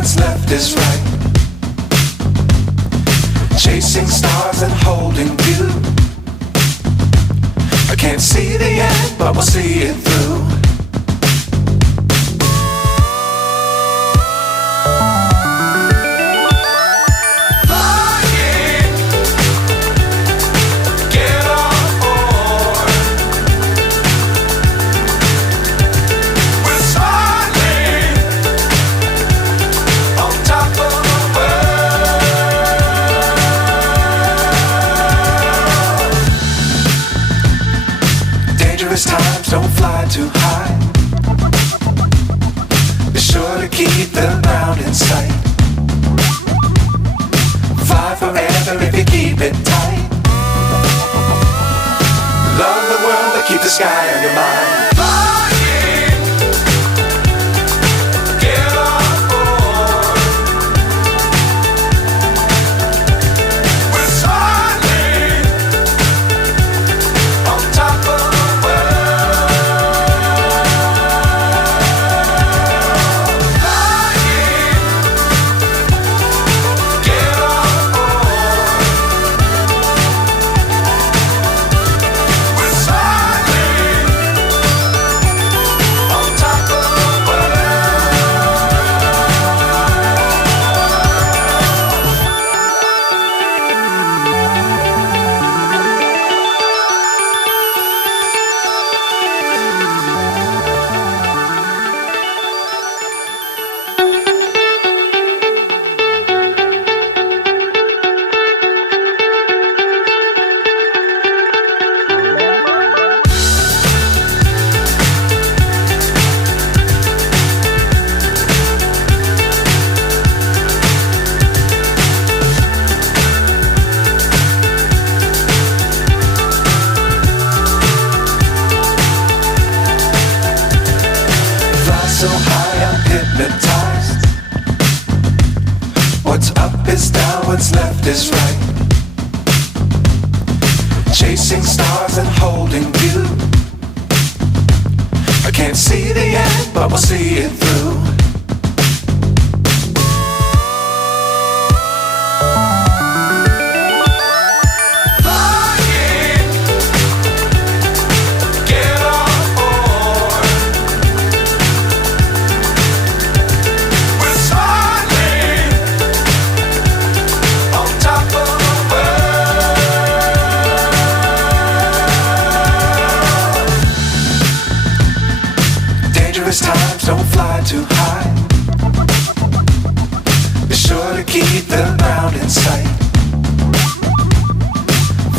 what's left is right. Chasing stars and holding you. I can't see the end, but we'll see it through. Times don't fly too high. Be sure to keep the ground in sight. Fly forever if you keep it tight. Love the world but keep the sky on your mind. So high I'm hypnotized. What's up is down, what's left is right. Chasing stars and holding you. I can't see the end, but we'll see it through. Times don't fly too high. Be sure to keep the ground in sight.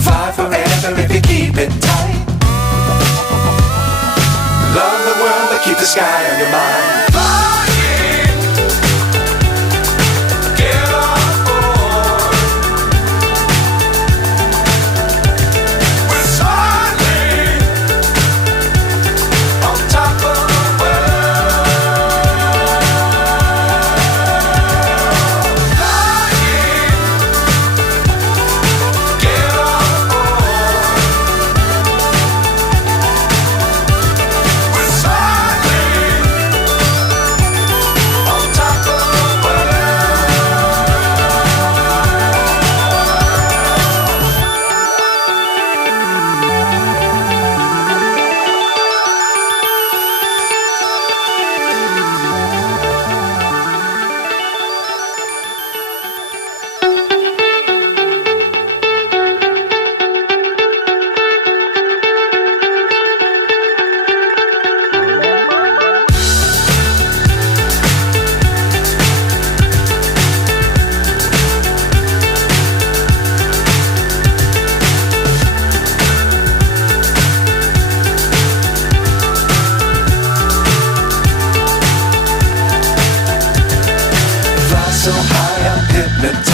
Fly forever if you keep it tight. Love the world but keep the sky on your mind. So high I'm hypnotized.